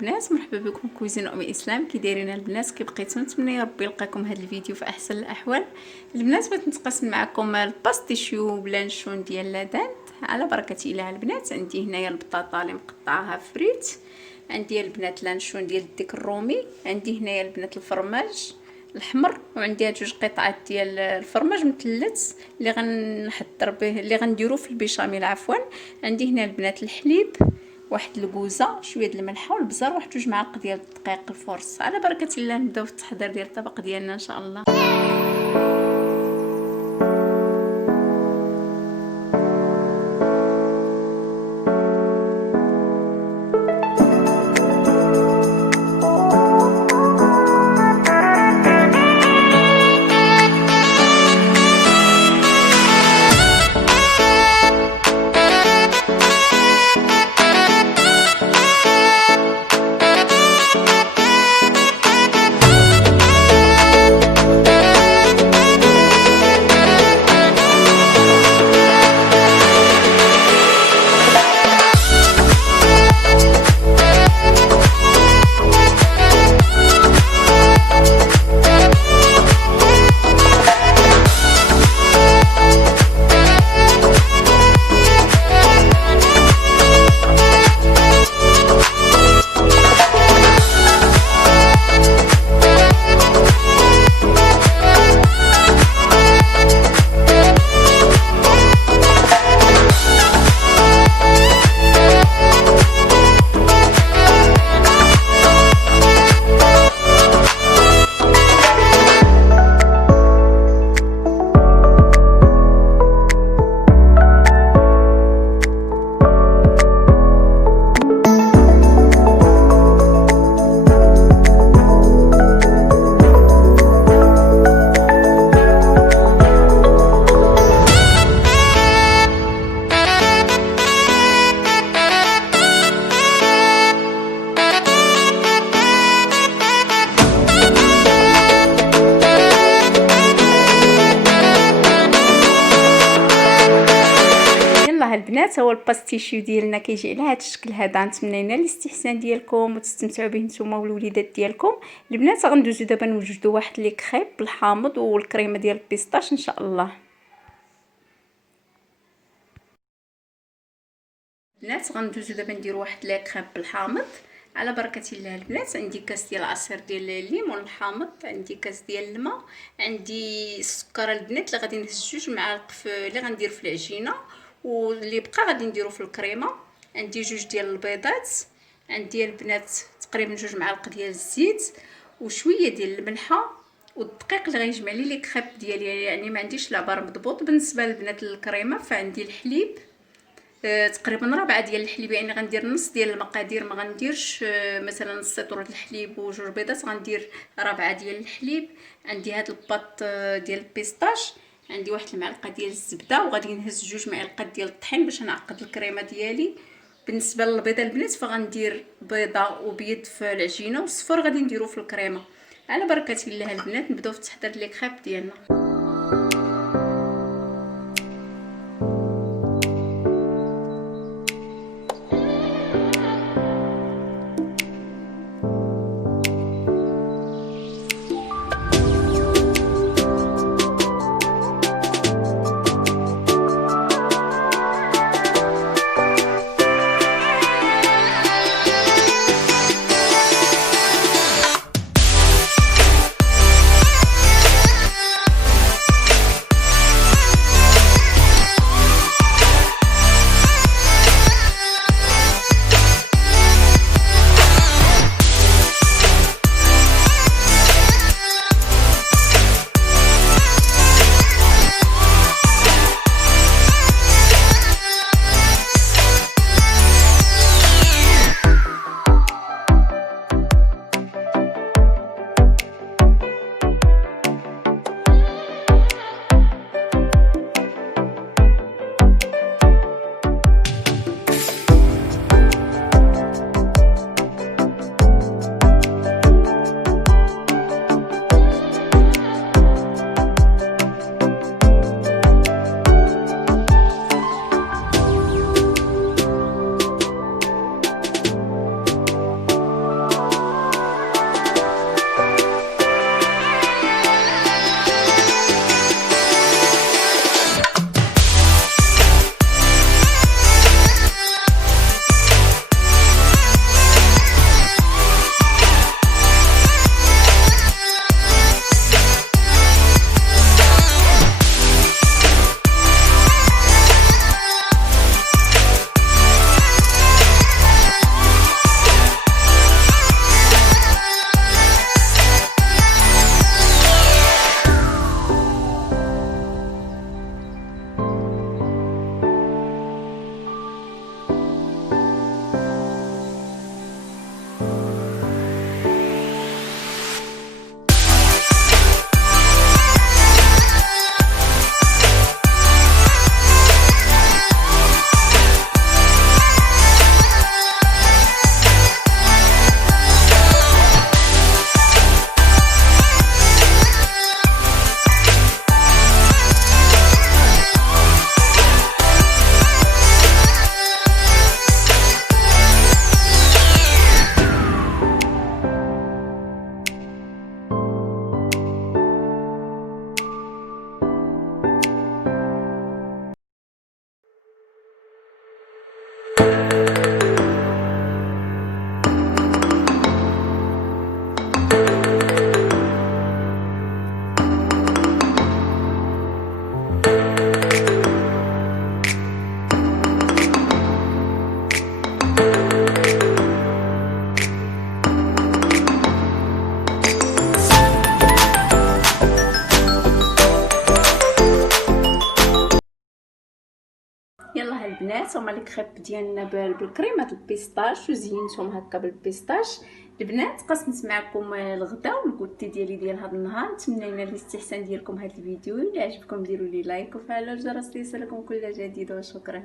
البنات، مرحبا بكم في كويزين ام الاسلام. كي دايرين البنات؟ كي بقيتو؟ نتمنى يا ربي يلقاكم هذا الفيديو في احسن الاحوال. البنات بغيت نتقاسم معكم الباستشيو بلانشون ديال لادانت على بركه الله. البنات عندي هنايا البطاطا اللي مقطعاها فريت، عندي البنات لانشون ديال الديك الرومي، عندي هنايا البنات الفرماج الحمر، وعندي هاد جوج قطعات ديال الفرماج مثلث اللي غنحضر به اللي غنديرو في البيشاميل عفوا. عندي هنا البنات الحليب، واحد الكوزه، شويه د الملح والبزار، واحد جوج معالق ديال الدقيق الفورس. على بركه الله نبداو في التحضير ديال الطبق ديالنا ان شاء الله. البنات هو الباستيشيو ديالنا كيجي على هذا الشكل هذا. نتمنى لنا الاستحسان ديالكم وتستمتعوا به نتوما والوليدات ديالكم. البنات غندوزو دابا نوجدوا واحد لي كريب بالحامض والكريمه ديال البيستاش ان شاء الله. البنات غندوزو دابا نديروا واحد لي كريب بالحامض على بركه الله. البنات عندي كاس ديال عصير ديال الليمون الحامض، عندي كاس ديال الماء، عندي السكر البنات اللي غادي نهز جوج معالق اللي غندير في العجينه، واللي بقى غادي نديرو في الكريمه. عندي جوج ديال البيضات، عندي البنات تقريبا جوج معالق ديال الزيت وشويه ديال الملحه والدقيق اللي غيجمع لي كريب ديالي. يعني ما عنديش العبار مضبوط. بالنسبه للبنات الكريمه فعندي الحليب تقريبا ربعه ديال الحليب، يعني غندير نص ديال المقادير، ما غنديرش مثلا نص طور الحليب وجوج بيضات، غندير ربعه ديال الحليب. عندي هاد الباط ديال البيستاش، عندي واحد المعلقه ديال الزبده، وغادي نهز جوج معالق ديال الطحين باش نعقد الكريمه ديالي. بالنسبه للبيضه البنات فغندير بيضه وبيض في العجينه والصفر غادي نديرو في الكريمه. على بركه الله البنات نبداو في التحضير لي كريب ديالنا. البنات هما لي كريب ديالنا بالكريمه البيستاش وزينتهم هكا بالبيستاش. البنات قسمت معكم الغدا والكوتي ديالي ديال هذا النهار. نتمنى لنا الاستحسان ديالكم هذا الفيديو. الا عجبكم ديروا لي لايك وفعلوا الجرس ليصلكم كل جديد. وشكرا.